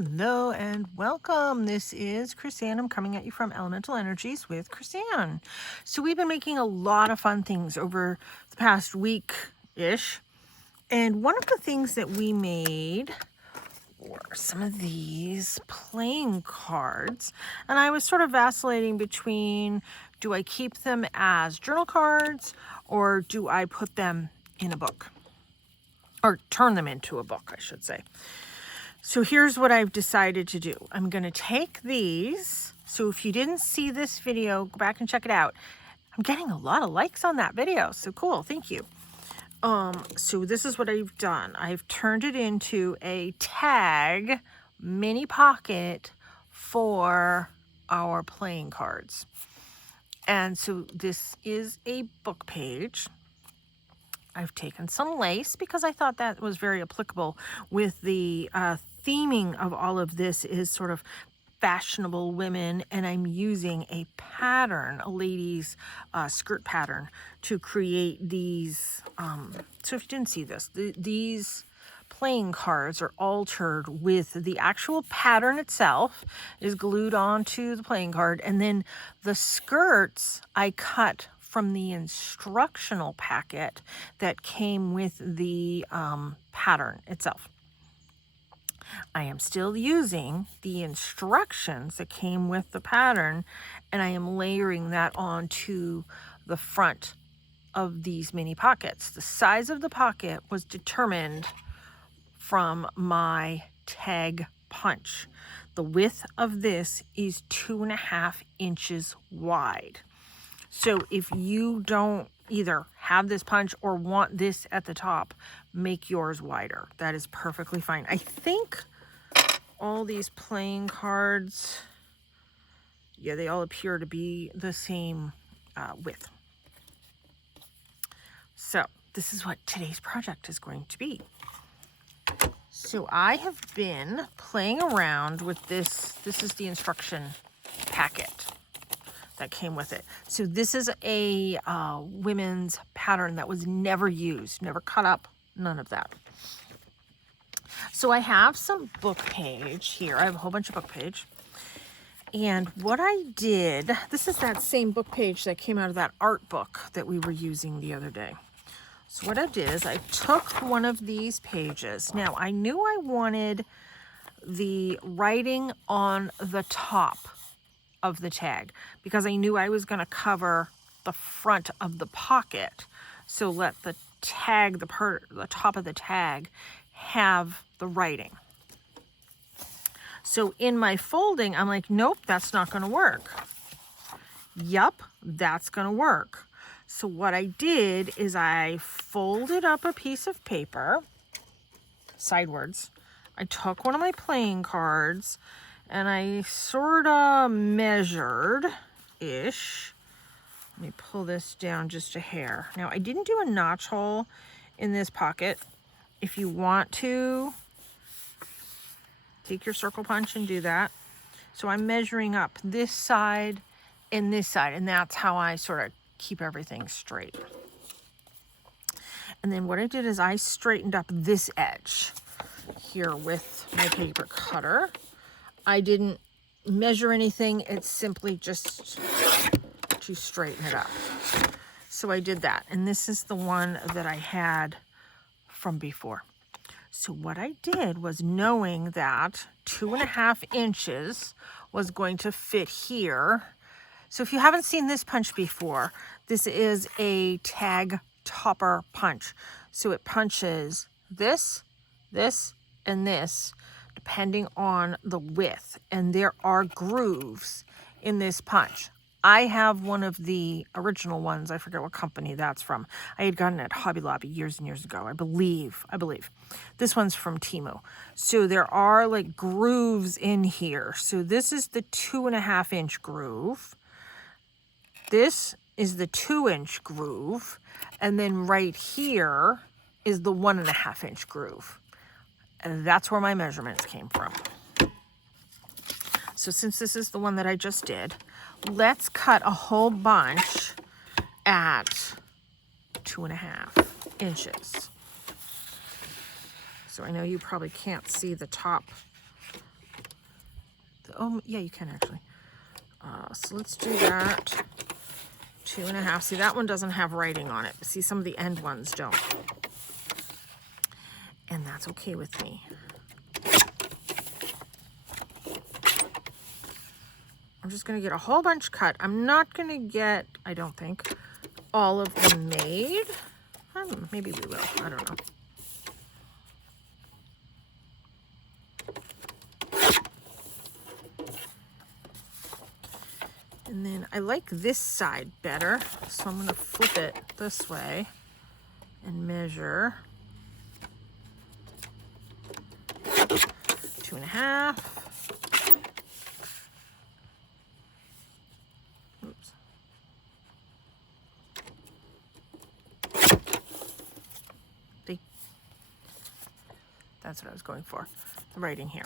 Hello and welcome. This is Chrisanne. I'm coming at you from Elemental Energies with Chrisanne. So we've been making a lot of fun things over the past week-ish. And one of the things that we made were some of these playing cards. And I was sort of vacillating between, do I keep them as journal cards or do I put them in a book? Or turn them into a book, I should say. So here's what I've decided to do. I'm going to take these. So if you didn't see this video, go back and check it out. I'm getting a lot of likes on that video. So cool. Thank you. So this is what I've done. I've turned it into a tag mini pocket for our playing cards. And so this is a book page. I've taken some lace because I thought that was very applicable with the theming of all of this is sort of fashionable women, and I'm using a pattern, a lady's skirt pattern, to create these. So if you didn't see this, these playing cards are altered with the actual pattern itself is glued onto the playing card, and then the skirts I cut from the instructional packet that came with the pattern itself. I am still using the instructions that came with the pattern, and I am layering that onto the front of these mini pockets. The size of the pocket was determined from my tag punch. The width of this is 2.5 inches wide. So if you don't either have this punch or want this at the top, make yours wider. That is perfectly fine. I think all these playing cards, yeah, they all appear to be the same width. So this is what today's project is going to be. So I have been playing around with this. This is the instruction packet that came with it. So this is a women's pattern that was never used, never cut up, none of that. So I have some book page here. I have a whole bunch of book page. And what I did, this is that same book page that came out of that art book that we were using the other day. So what I did is I took one of these pages. Now I knew I wanted the writing on the top of the tag because I knew I was going to cover the front of the pocket. So let the tag, the top of the tag, have the writing. So in my folding, I'm like, nope, that's not going to work. Yup, that's going to work. So what I did is I folded up a piece of paper sidewards. I took one of my playing cards and I sort of measured-ish. Let me pull this down just a hair. Now, I didn't do a notch hole in this pocket. If you want to, take your circle punch and do that. So I'm measuring up this side and this side, and that's how I sort of keep everything straight. And then what I did is I straightened up this edge here with my paper cutter. I didn't measure anything. It's simply just to straighten it up. So I did that. And this is the one that I had from before. So what I did was, knowing that 2.5 inches was going to fit here. So if you haven't seen this punch before, this is a tag topper punch. So it punches this, this, and this, depending on the width. And there are grooves in this punch. I have one of the original ones. I forget what company that's from. I had gotten it at Hobby Lobby years and years ago, I believe. This one's from Temu. So there are like grooves in here. So this is the 2.5 inch groove. This is the 2-inch groove. And then right here is the 1.5 inch groove. And that's where my measurements came from. So since this is the one that I just did, let's cut a whole bunch at 2.5 inches. So I know you probably can't see the top Oh, yeah, you can actually. So let's do that. 2.5. See, that one doesn't have writing on it. See, some of the end ones don't. And that's okay with me. I'm just going to get a whole bunch cut. I'm not going to get, I don't think, all of them made. Maybe we will. I don't know. And then I like this side better, so I'm going to flip it this way and measure 2.5. Oops. See? That's what I was going for, the writing here.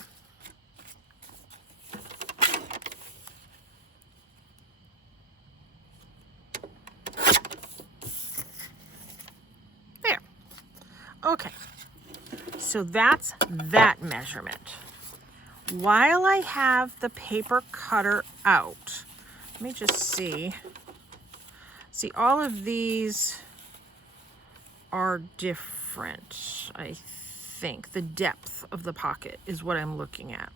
Okay, so that's that measurement. While I have the paper cutter out, let me just see. See, all of these are different, I think. The depth of the pocket is what I'm looking at.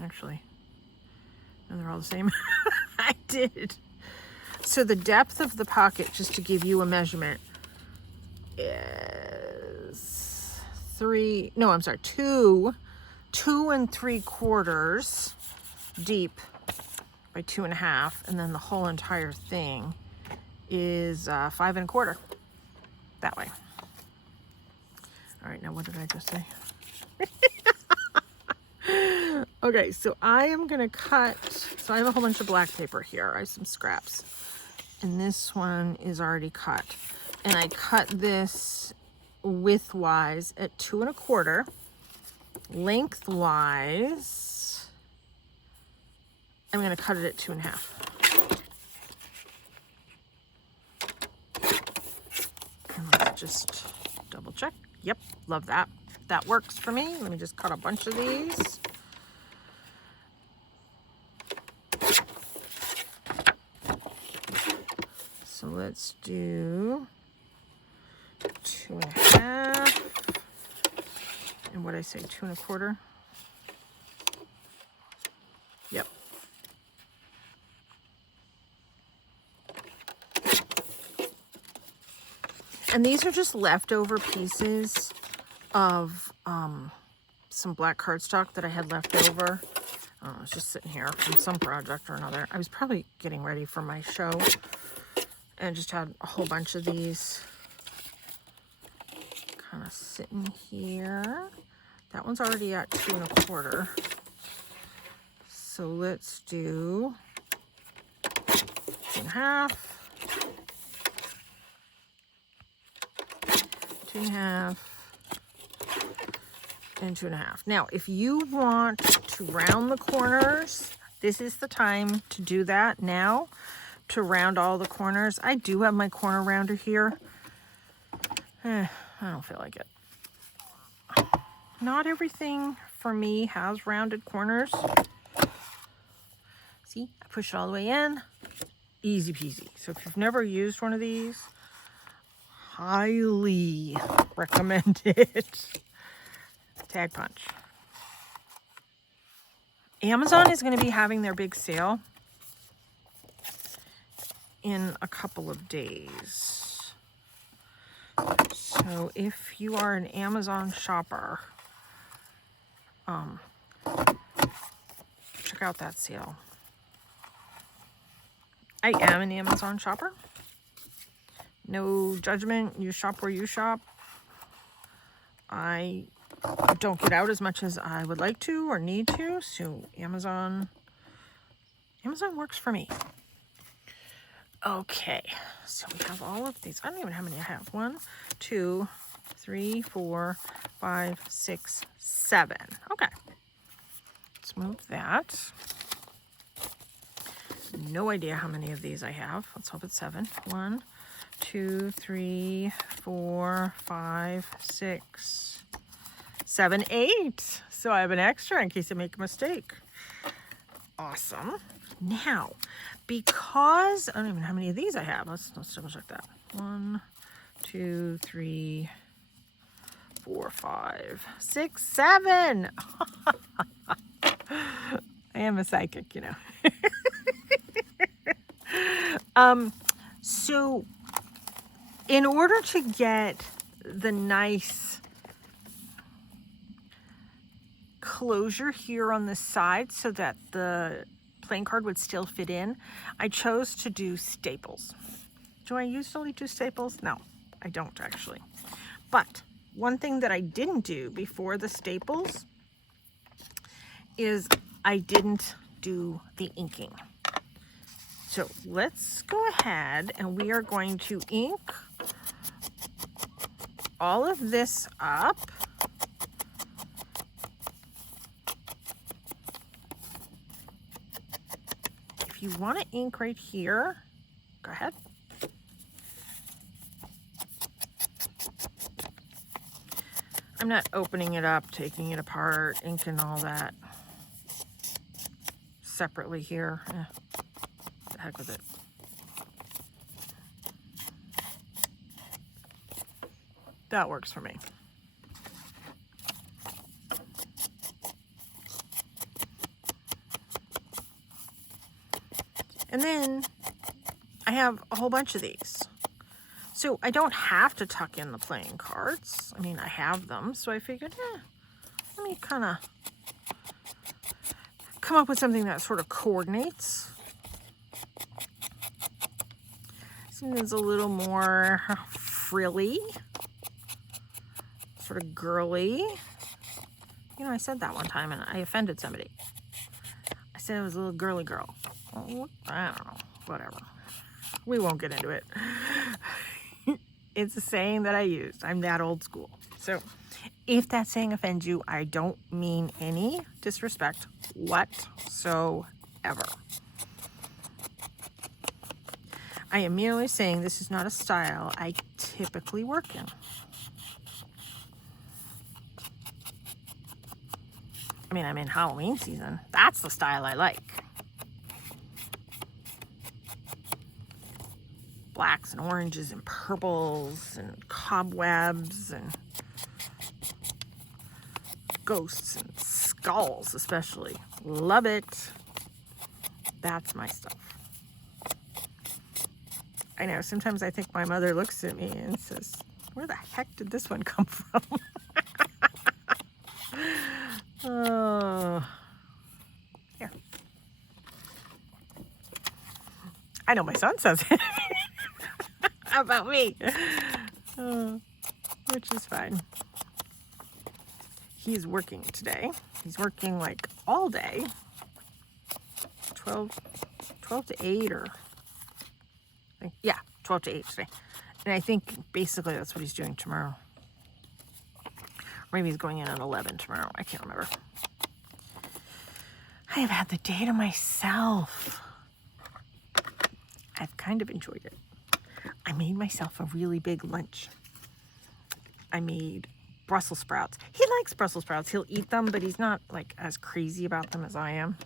Actually, no, they're all the same. I did. So the depth of the pocket, just to give you a measurement, is 2 2.75 deep by 2.5, and then the whole entire thing is 5.25 that way. All right, now what did I just say? Okay, so I am gonna cut, so I have a whole bunch of black paper here. I have some scraps, and this one is already cut. And I cut this widthwise at 2.25, lengthwise, I'm gonna cut it at 2.5. And let's just double check. Yep, love that. That works for me. Let me just cut a bunch of these. So let's do 2.5, and what I say, 2.25. Yep. And these are just leftover pieces of some black cardstock that I had left over. I was just sitting here from some project or another. I was probably getting ready for my show and just had a whole bunch of these kind of sitting here. That one's already at 2.25. So let's do 2.5, 2.5, and 2.5. Now, if you want to round the corners, this is the time to do that now, to round all the corners. I do have my corner rounder here. I don't feel like it. Not everything for me has rounded corners. See, I push it all the way in. Easy peasy. So if you've never used one of these, highly recommend it. Tag punch. Amazon is going to be having their big sale in a couple of days. So if you are an Amazon shopper, check out that sale. I am an Amazon shopper. No judgment. You shop where you shop. I don't get out as much as I would like to or need to, so Amazon works for me. Okay, so we have all of these. I don't even know how many I have. 1, 2, 3, 4, 5, 6, 7. Okay, let's move that. No idea how many of these I have. Let's hope it's 7. 1, 2, 3, 4, 5, 6, 7, 8. So I have an extra in case I make a mistake. Awesome. Now, because I don't even know how many of these I have. Let's double check that. 1, 2, 3, 4, 5, 6, 7. I am a psychic, you know. So in order to get the nice closure here on the side so that the playing card would still fit in, I chose to do staples. Do I usually do staples? No, I don't actually. But one thing that I didn't do before the staples is I didn't do the inking. So let's go ahead and we are going to ink all of this up. If you want to ink right here, go ahead. I'm not opening it up, taking it apart, inking all that separately here. The heck with it. That works for me. And then I have a whole bunch of these. So I don't have to tuck in the playing cards. I mean, I have them, so I figured, let me kind of come up with something that sort of coordinates. Something that's a little more frilly, sort of girly. You know, I said that one time and I offended somebody. I said I was a little girly girl. Well, I don't know, whatever. We won't get into it. It's a saying that I used. I'm that old school. So if that saying offends you, I don't mean any disrespect whatsoever. I am merely saying this is not a style I typically work in. I mean, I'm in Halloween season. That's the style I like. Blacks and oranges and purples and cobwebs and ghosts and skulls especially. Love it. That's my stuff. I know, sometimes I think my mother looks at me and says, where the heck did this one come from? Oh, here. I know my son says it about me, which is fine. He's working today. He's working like all day, 12 to 8 or, yeah, 12 to 8 today. And I think basically that's what he's doing tomorrow. Maybe he's going in at 11 tomorrow. I can't remember. I have had the day to myself. I've kind of enjoyed it. I made myself a really big lunch. I made Brussels sprouts. He likes Brussels sprouts. He'll eat them, but he's not like as crazy about them as I am.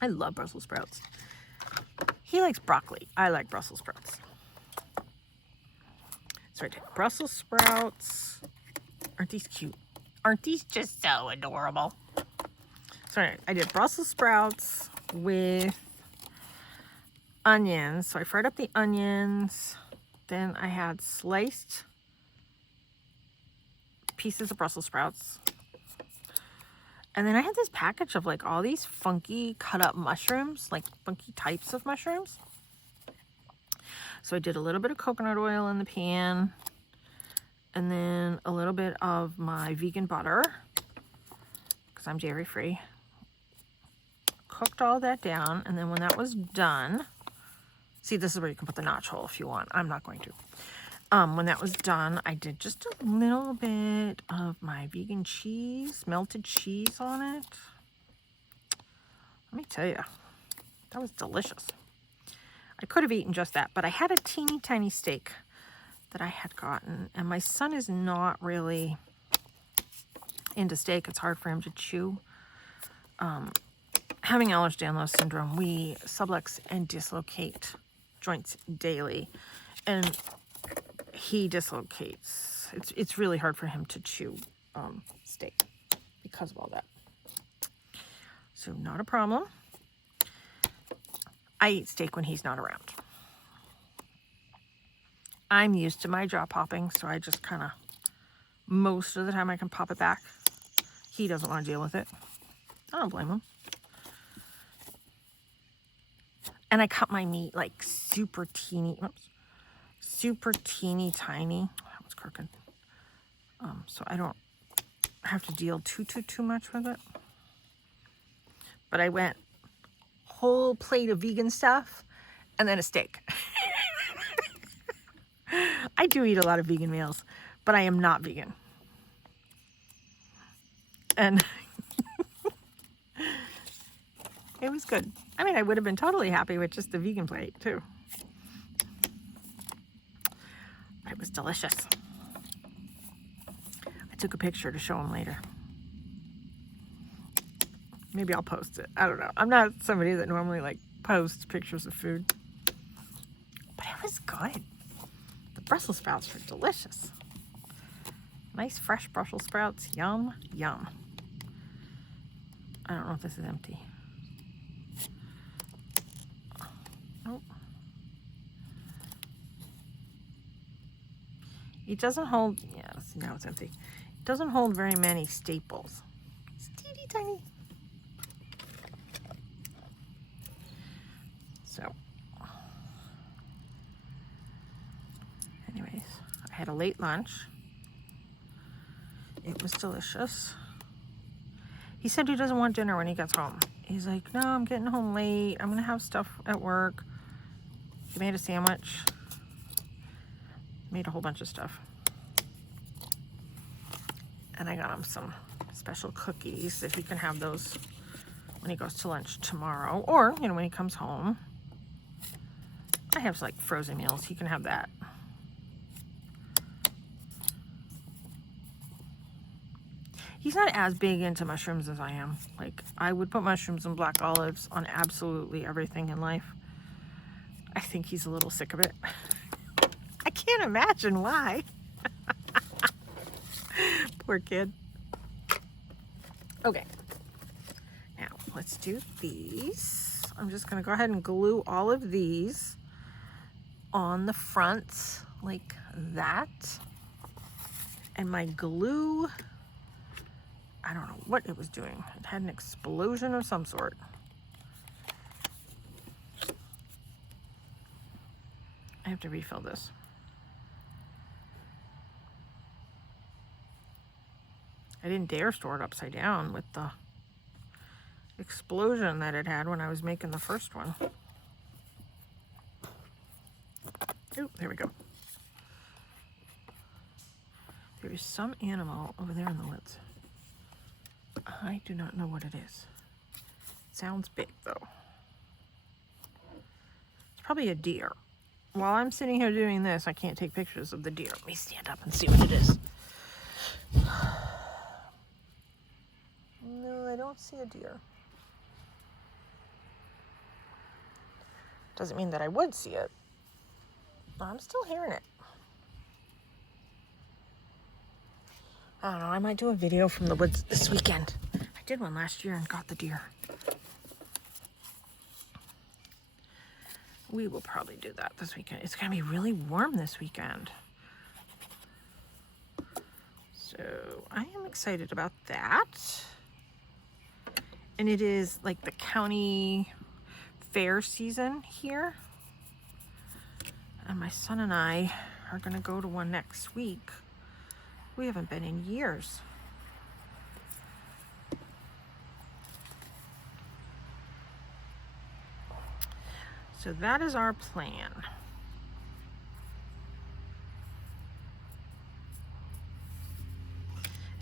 I love Brussels sprouts. He likes broccoli. I like Brussels sprouts. So I did Brussels sprouts. Aren't these cute? Aren't these just so adorable? So I did Brussels sprouts with onions. So I fried up the onions. Then I had sliced pieces of Brussels sprouts. And then I had this package of like all these funky cut up mushrooms, like funky types of mushrooms. So I did a little bit of coconut oil in the pan. And then a little bit of my vegan butter, because I'm dairy free. Cooked all that down, and then when that was done, see, this is where you can put the notch hole if you want. I'm not going to. When that was done, I did just a little bit of my vegan cheese, melted cheese on it. Let me tell you, that was delicious. I could have eaten just that, but I had a teeny tiny steak that I had gotten, and my son is not really into steak. It's hard for him to chew. Having Ehlers-Danlos syndrome, we sublux and dislocate joints daily, and he dislocates. It's really hard for him to chew steak because of all that. So not a problem. I eat steak when he's not around. I'm used to my jaw popping, so I just kind of, most of the time I can pop it back. He doesn't want to deal with it. I don't blame him. And I cut my meat like super teeny tiny. That was crooked. So I don't have to deal too much with it. But I went whole plate of vegan stuff and then a steak. I do eat a lot of vegan meals, but I am not vegan. And it was good. I mean, I would have been totally happy with just the vegan plate too. But it was delicious. I took a picture to show him later. Maybe I'll post it. I don't know. I'm not somebody that normally like posts pictures of food. But it was good. The Brussels sprouts were delicious. Nice fresh Brussels sprouts. Yum, yum. I don't know if this is empty. Nope. It doesn't hold, yeah, now it's empty. It doesn't hold very many staples. It's teeny tiny. So, anyways, I had a late lunch. It was delicious. He said he doesn't want dinner when he gets home. He's like, no, I'm getting home late. I'm going to have stuff at work. He made a sandwich. Made a whole bunch of stuff. And I got him some special cookies that he can have those when he goes to lunch tomorrow. Or, you know, when he comes home. I have like frozen meals. He can have that. He's not as big into mushrooms as I am. Like, I would put mushrooms and black olives on absolutely everything in life. I think he's a little sick of it. I can't imagine why. Poor kid. Okay. Now, let's do these. I'm just going to go ahead and glue all of these on the front like that. And my glue, I don't know what it was doing. It had an explosion of some sort. I have to refill this. I didn't dare store it upside down with the explosion that it had when I was making the first one. Oh, there we go. There is some animal over there in the woods. I do not know what it is. It sounds big though. It's probably a deer. While I'm sitting here doing this, I can't take pictures of the deer. Let me stand up and see what it is. No, I don't see a deer. Doesn't mean that I would see it. I'm still hearing it. I don't know, I might do a video from the woods this weekend. I did one last year and got the deer. We will probably do that this weekend. It's gonna be really warm this weekend. So I am excited about that. And it is like the county fair season here. And my son and I are gonna go to one next week. We haven't been in years. So that is our plan.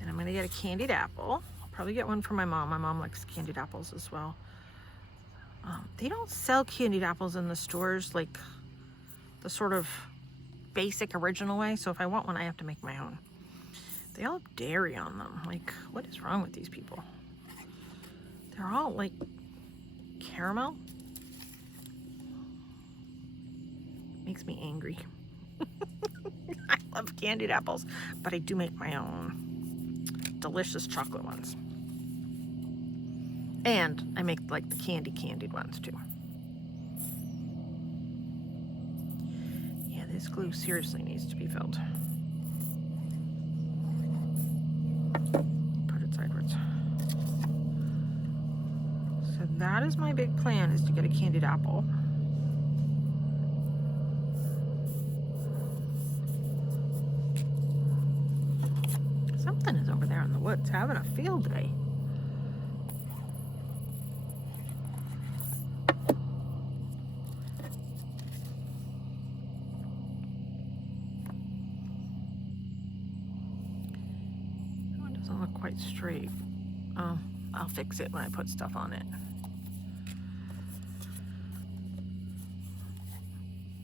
And I'm gonna get a candied apple. I'll probably get one for my mom. My mom likes candied apples as well. They don't sell candied apples in the stores like the sort of basic original way. So if I want one, I have to make my own. They all have dairy on them. Like, what is wrong with these people? They're all like caramel. Makes me angry. I love candied apples, but I do make my own delicious chocolate ones. And I make like the candied ones too. Yeah, this glue seriously needs to be filled. Put it sideways. So that is my big plan, is to get a candied apple. Something is over there in the woods having a field day. That one doesn't look quite straight. Oh, I'll fix it when I put stuff on it.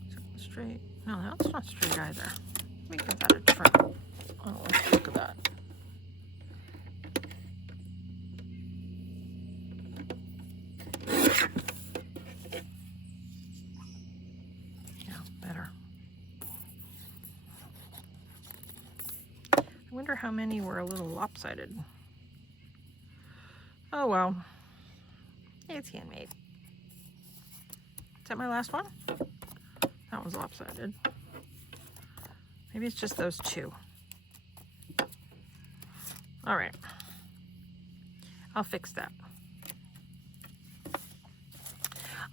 Is it straight? No, that's not straight either. Let me give that a trim. Oh, let's look at that. Yeah, better. I wonder how many were a little lopsided. Oh well, it's handmade. Is that my last one? That was lopsided. Maybe it's just those two. All right, I'll fix that.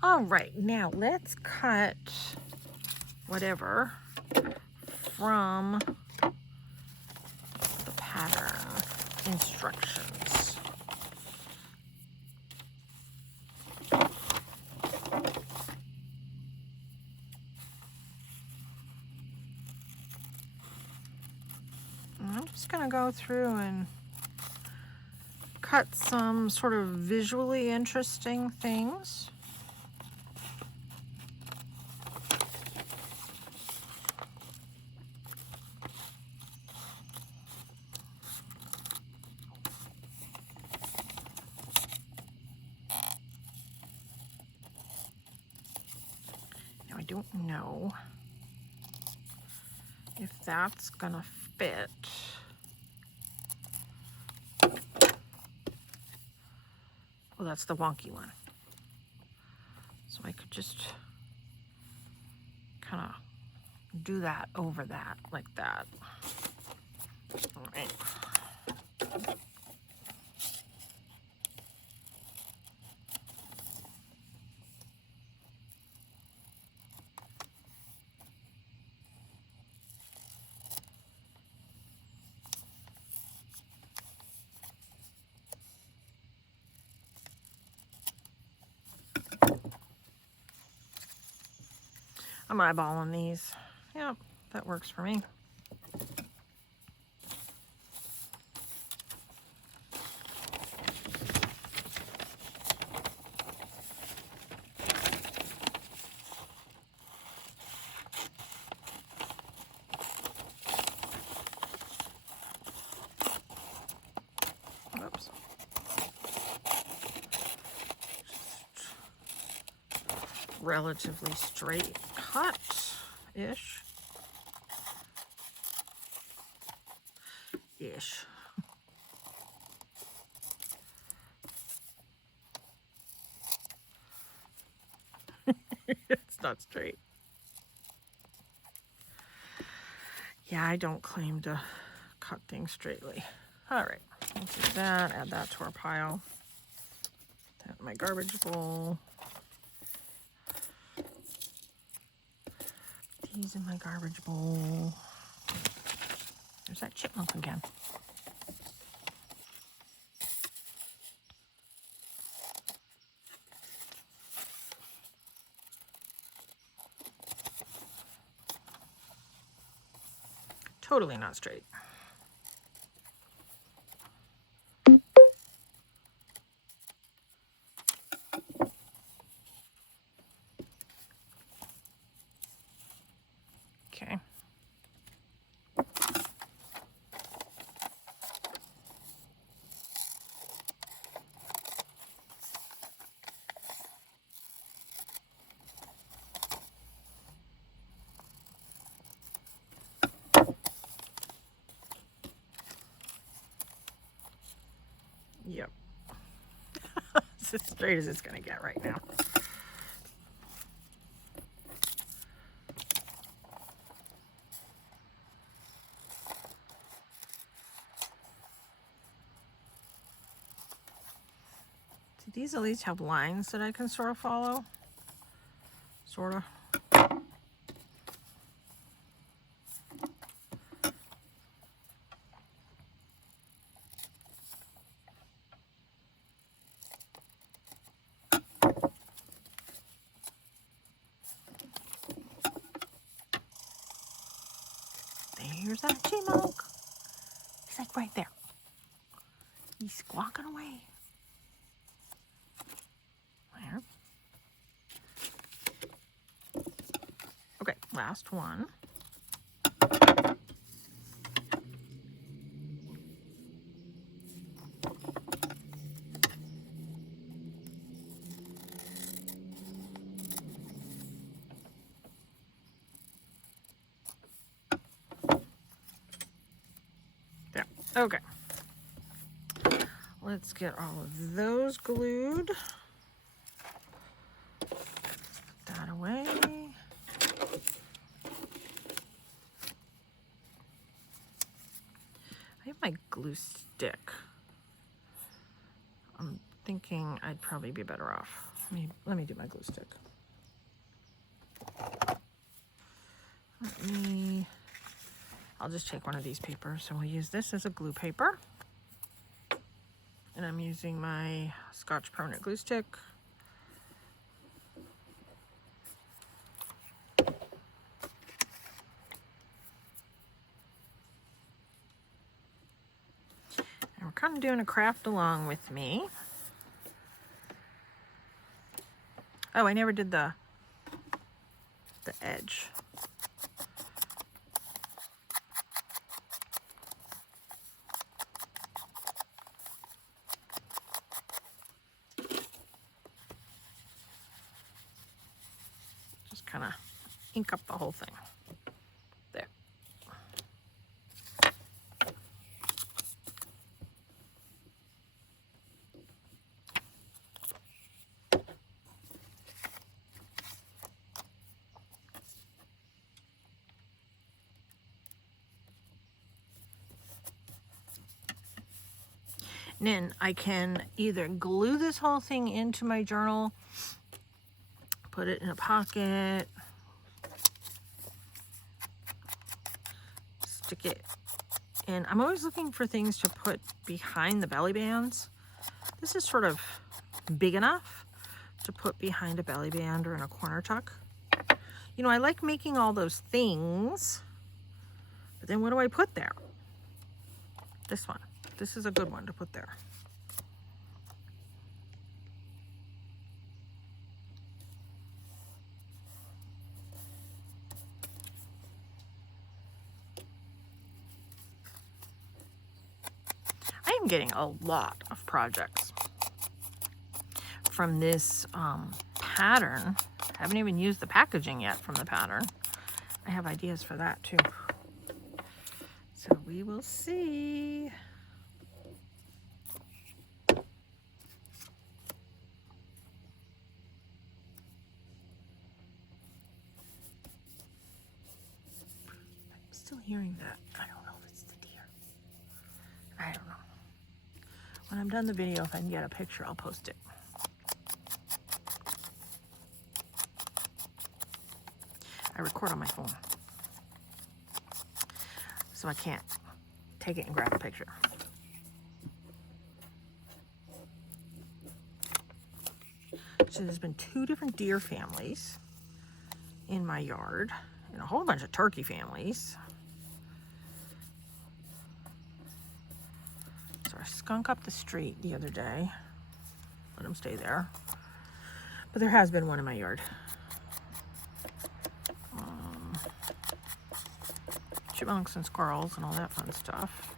All right, now let's cut whatever from the pattern instructions. I'm just going to go through and cut some sort of visually interesting things. Now I don't know if that's gonna fit. Well, that's the wonky one. So I could just kind of do that over that, like that. All right. I'm eyeballing these. Yep, that works for me. Oops. Relatively straight cut-ish. It's not straight. Yeah, I don't claim to cut things straightly. All right, let's do that. Add that to our pile. That in my garbage bowl. These in my garbage bowl. There's that chipmunk again. Totally not straight. Okay. Yep. It's as straight as it's going to get right now. So these at least have lines that I can sort of follow. Sort of. There's that chipmunk. He's like right there. He's squawking away. There. Okay, last one. There. Okay. Let's get all of those glued. Put that away. I have my glue stick. I'm thinking I'd probably be better off. Let me do my glue stick. I'll just take one of these papers. So we'll use this as a glue paper. And I'm using my Scotch permanent glue stick. And we're kind of doing a craft along with me. Oh, I never did the edge. Just kind of ink up the whole thing. There. And then I can either glue this whole thing into my journal, put it in a pocket, stick it in. I'm always looking for things to put behind the belly bands. This is sort of big enough to put behind a belly band or in a corner tuck. You know, I like making all those things, but then what do I put there? This one. This is a good one to put there. I am getting a lot of projects from this pattern. I haven't even used the packaging yet from the pattern. I have ideas for that too. So we will see. Still hearing that. I don't know if it's the deer. I don't know. When I'm done the video, if I can get a picture, I'll post it. I record on my phone, so I can't take it and grab a picture. So there's been 2 different deer families in my yard and a whole bunch of turkey families. So I skunk up the street the other day. Let him stay there. But there has been one in my yard. Chipmunks and squirrels and all that fun stuff.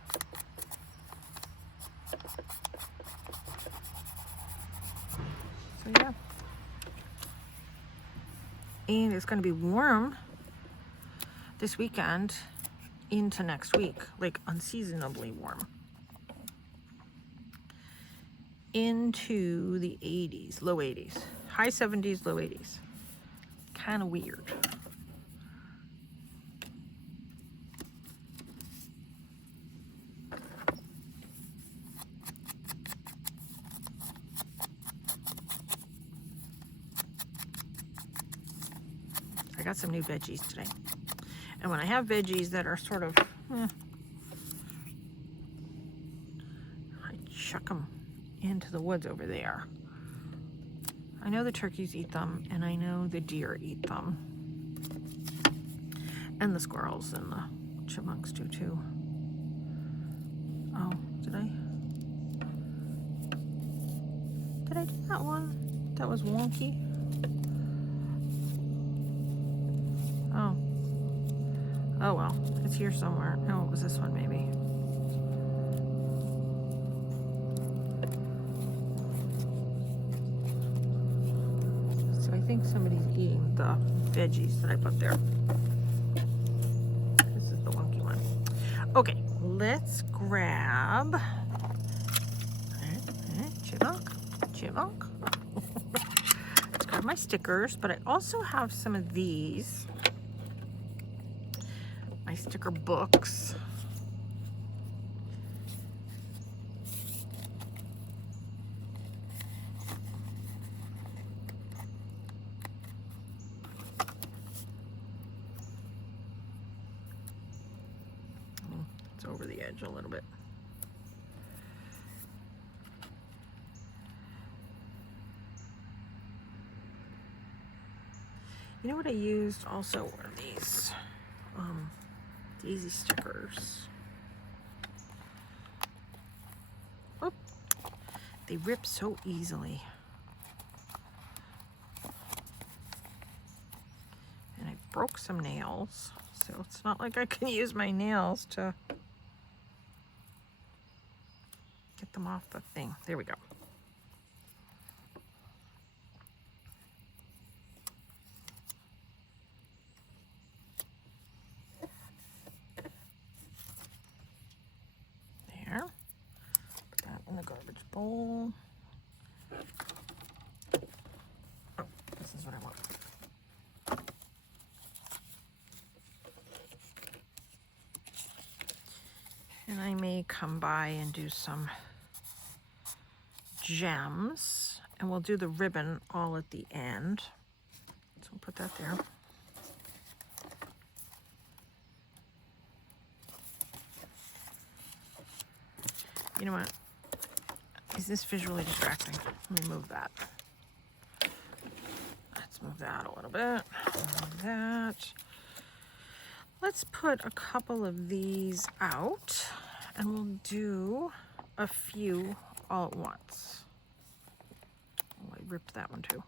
So yeah. And it's going to be warm this weekend into next week, like unseasonably warm. into the 80s, low 80s, high 70s, low 80s. Kind of weird. I got some new veggies today. And when I have veggies that are sort of, I chuck them into the woods over there. I know the turkeys eat them, and I know the deer eat them. And the squirrels and the chipmunks do too. Oh, did I do that one? That was wonky. Oh. Oh well, it's here somewhere. No, it was this one maybe. So I think somebody's eating the veggies that I put there. This is the wonky one. Okay, let's grab chipmunk. Let's grab my stickers, but I also have some of these. My sticker books. It's over the edge a little bit. You know what I used also were these Daisy stickers. Oh, they rip so easily. And I broke some nails, so it's not like I can use my nails to get them off the thing. There we go. Put that in the garbage bowl. Oh, this is what I want. And I may come by and do some gems, and we'll do the ribbon all at the end. So we'll put that there. You know what? Is this visually distracting? Let me move that. Let's move that a little bit. Move that. Let's put a couple of these out, and we'll do a few all at once. Oh, I ripped that one too.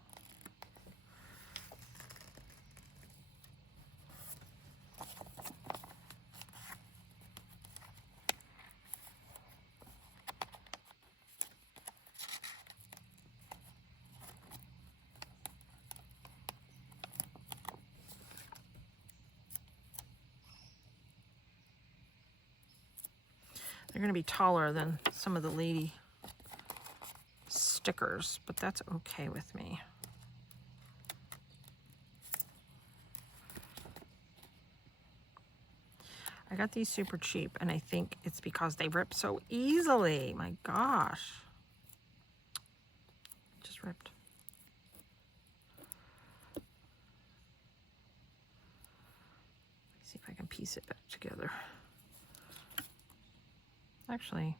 They're going to be taller than some of the lady stickers, but that's okay with me. I got these super cheap, and I think it's because they rip so easily. My gosh. Just ripped. Let's see if I can piece it back together. Actually,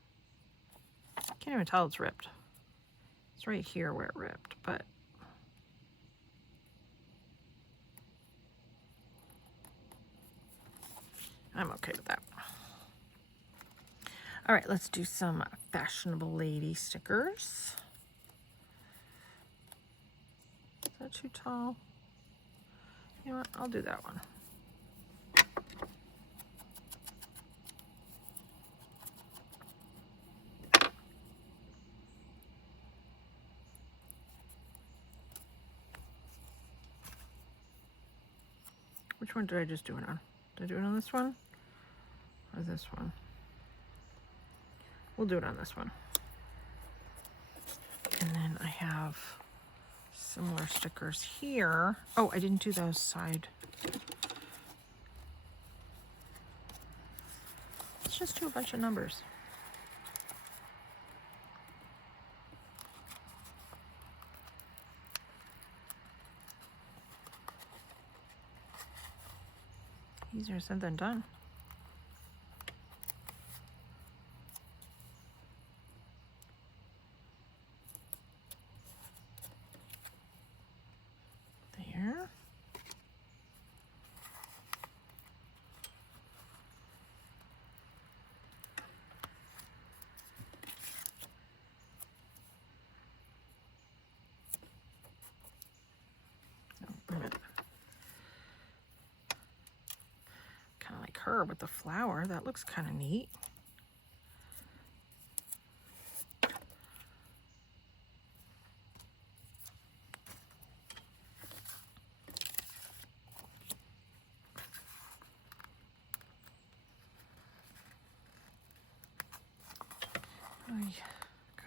I can't even tell it's ripped. It's right here where it ripped, but I'm okay with that. All right, let's do some fashionable lady stickers. Is that too tall? You know what? I'll do that one. Which one did I just do it on? Did I do it on this one? Or this one? We'll do it on this one. have similar stickers here. Oh, I didn't do those side. Let's just do a bunch of numbers. Easier said than done. There. Oh, wait a minute. Kind of like her with the flower. That looks kind of neat.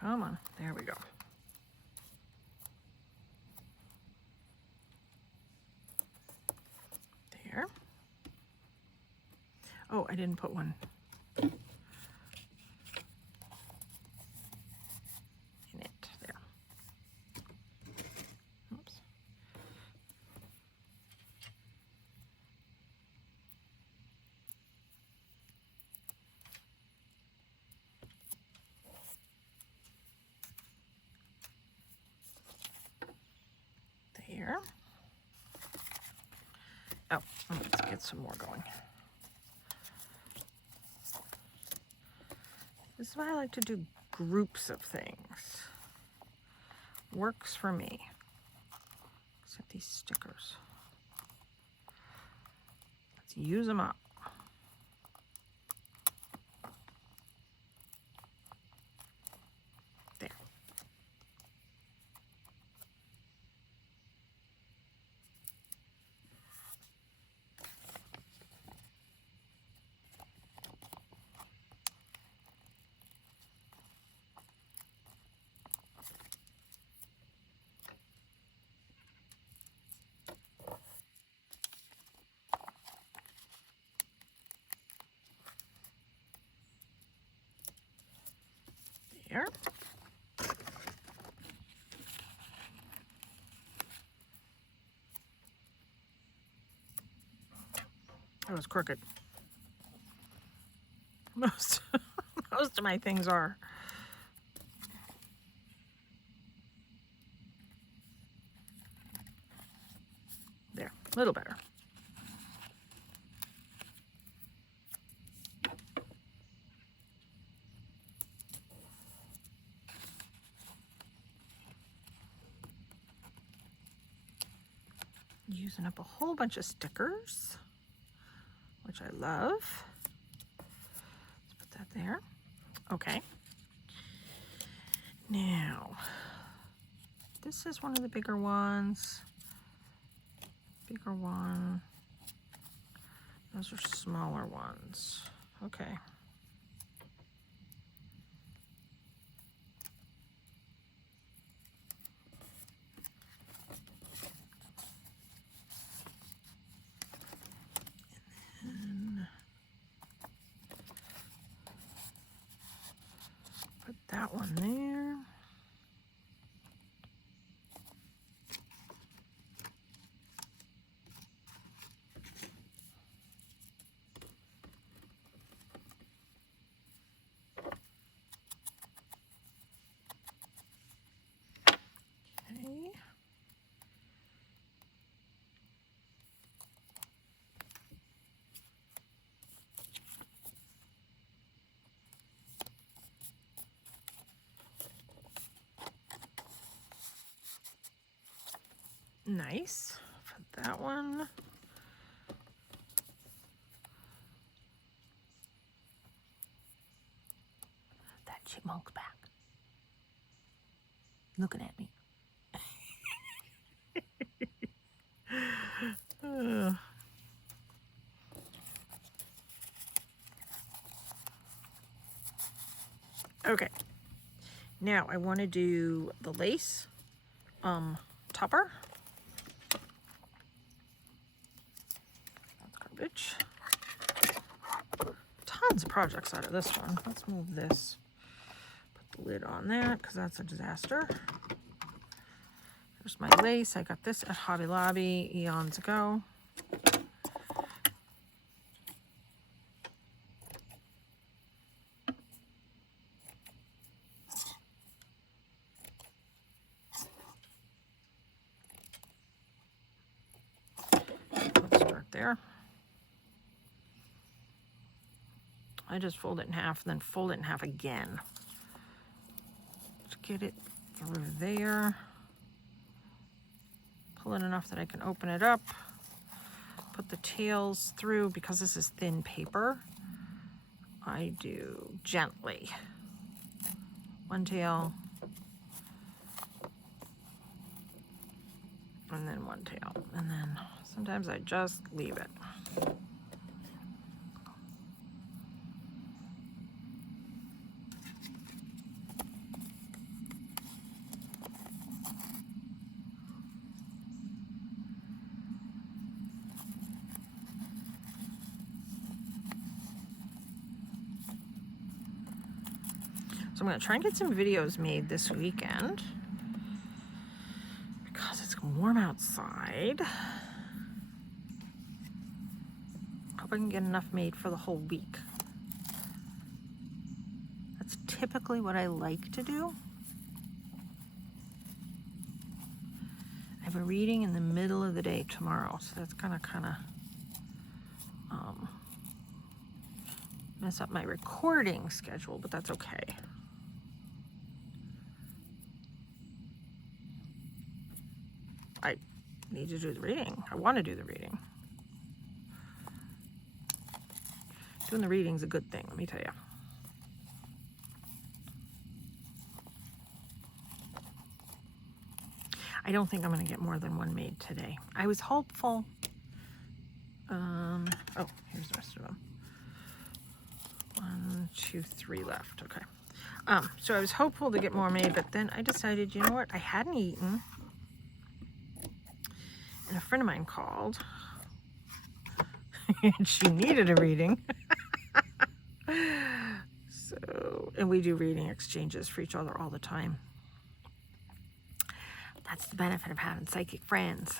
Come on, there we go. There. Oh, I didn't put one in it. There. Oops. There. Oh, let's get some more going. This is why I like to do groups of things. Works for me. Except these stickers. Let's use them up. There. There. That was crooked. Most of my things are. There, a little better. Using up a whole bunch of stickers, which I love. Let's put that there. Okay. Now, this is one of the bigger ones. Bigger one. Those are smaller ones. Okay. Put that one there. Okay. Nice. Put that one. That chipmunk's back. Looking at me. Okay. Now I want to do the lace tupper. That's garbage. Tons of projects out of this one. Let's move this. Put the lid on that because that's a disaster. There's my lace. I got this at Hobby Lobby eons ago. Let's start there. I just fold it in half and then fold it in half again to get it through there. Pull it enough that I can open it up. Put the tails through. Because this is thin paper, I do gently. One tail. And then one tail. And then sometimes I just leave it. So I'm going to try and get some videos made this weekend because it's warm outside. Hope I can get enough made for the whole week. That's typically what I like to do. I have a reading in the middle of the day tomorrow, so that's gonna kind of mess up my recording schedule, but that's okay. I need to do the reading. I want to do the reading. Doing the reading's a good thing, let me tell you. I don't think I'm going to get more than one made today. I was hopeful. Oh, here's the rest of them. 1, 2, 3 left. Okay. So I was hopeful to get more made, but then I decided, you know what? I hadn't eaten. And a friend of mine called. And she needed a reading. So, and we do reading exchanges for each other all the time. That's the benefit of having psychic friends.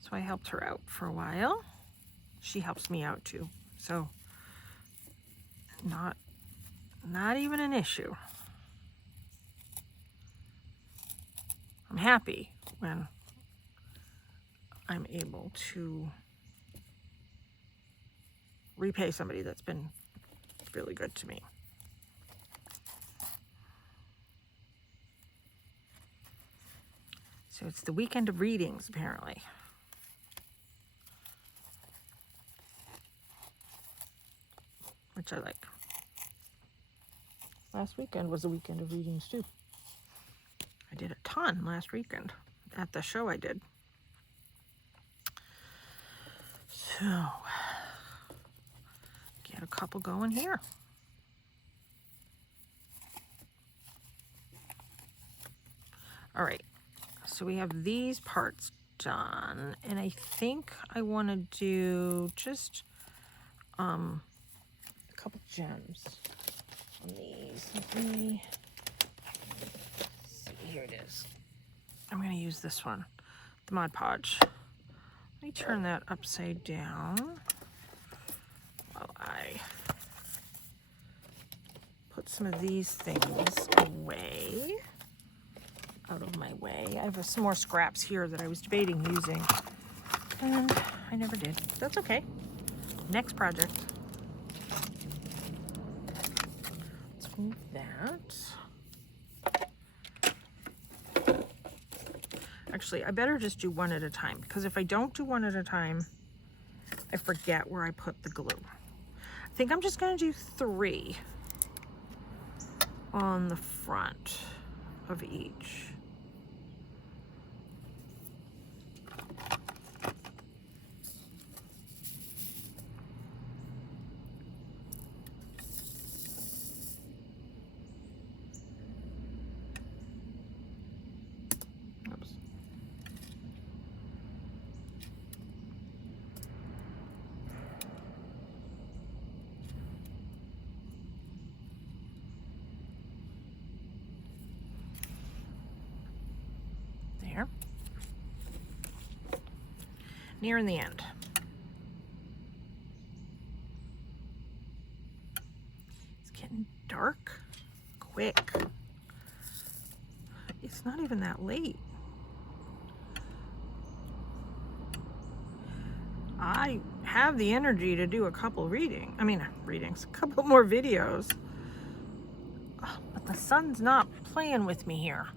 So I helped her out for a while. She helps me out too. So not even an issue. I'm happy when I'm able to repay somebody that's been really good to me. So it's the weekend of readings, apparently. Which I like. Last weekend was a weekend of readings too. I did a ton last weekend at the show I did. So, get a couple going here. All right, so we have these parts done, and I think I want to do just a couple gems on these. Let me see, here it is. I'm going to use this one, the Mod Podge. Let me turn that upside down while I put some of these things away, out of my way. I have some more scraps here that I was debating using, and I never did. That's okay. Next project. Let's move that. Actually, I better just do one at a time, because if I don't do one at a time, I forget where I put the glue. I think I'm just going to do 3 on the front of each. here. Nearing the end. It's getting dark quick. It's not even that late. I have the energy to do a couple readings, a couple more videos. Oh, but the sun's not playing with me here.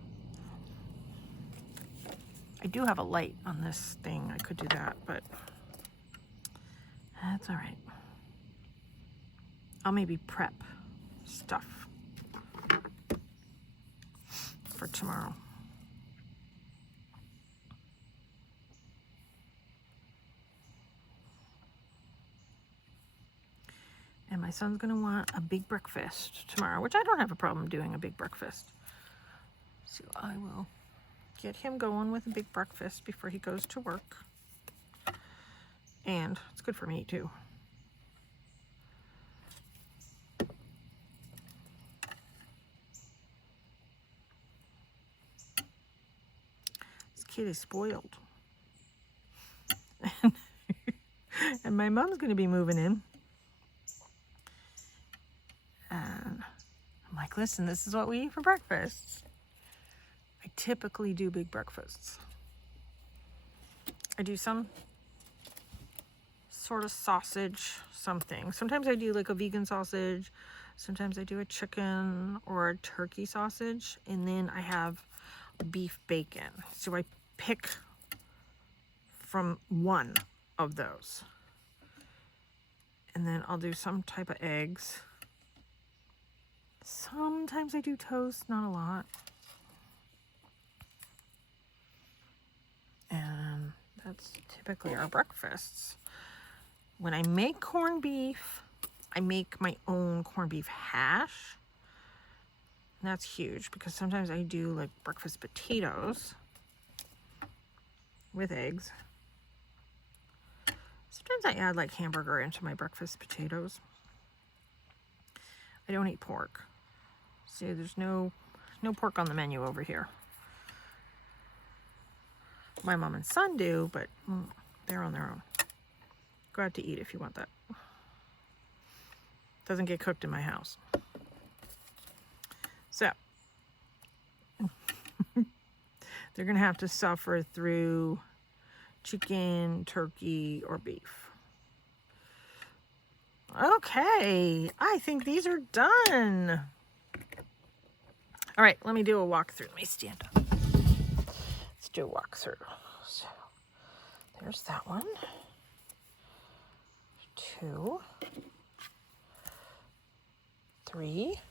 I do have a light on this thing. I could do that, but that's all right. I'll maybe prep stuff for tomorrow. And my son's gonna want a big breakfast tomorrow, which I don't have a problem doing a big breakfast. So I will get him going with a big breakfast before he goes to work. And it's good for me too. This kid is spoiled. And my mom's gonna be moving in. And I'm like, listen, this is what we eat for breakfast. I typically do big breakfasts. I do some sort of sausage, something. Sometimes I do like a vegan sausage. Sometimes I do a chicken or a turkey sausage. And then I have beef bacon. So I pick from one of those. And then I'll do some type of eggs. Sometimes I do toast, not a lot. And that's typically our breakfasts. When I make corned beef, I make my own corned beef hash. And that's huge because sometimes I do like breakfast potatoes with eggs. Sometimes I add like hamburger into my breakfast potatoes. I don't eat pork. See, there's no pork on the menu over here. My mom and son do, but they're on their own. Go out to eat if you want that. Doesn't get cooked in my house. So, they're gonna have to suffer through chicken, turkey, or beef. Okay, I think these are done. All right, let me do a walkthrough. Let me stand up. Let's do a walkthrough. So, there's that one. 2, 3,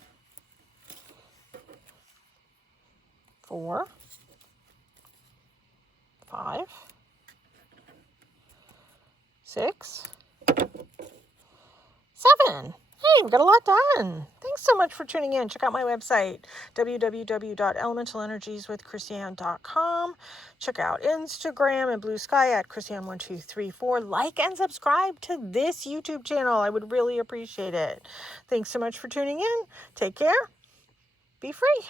4, 5, 6, 7. Hey, we got a lot done. Thanks so much for tuning in. Check out my website, www.elementalernetieswithchristiane.com. Check out Instagram and Blue Sky at Christiane1234. Like and subscribe to this YouTube channel. I would really appreciate it. Thanks so much for tuning in. Take care. Be free.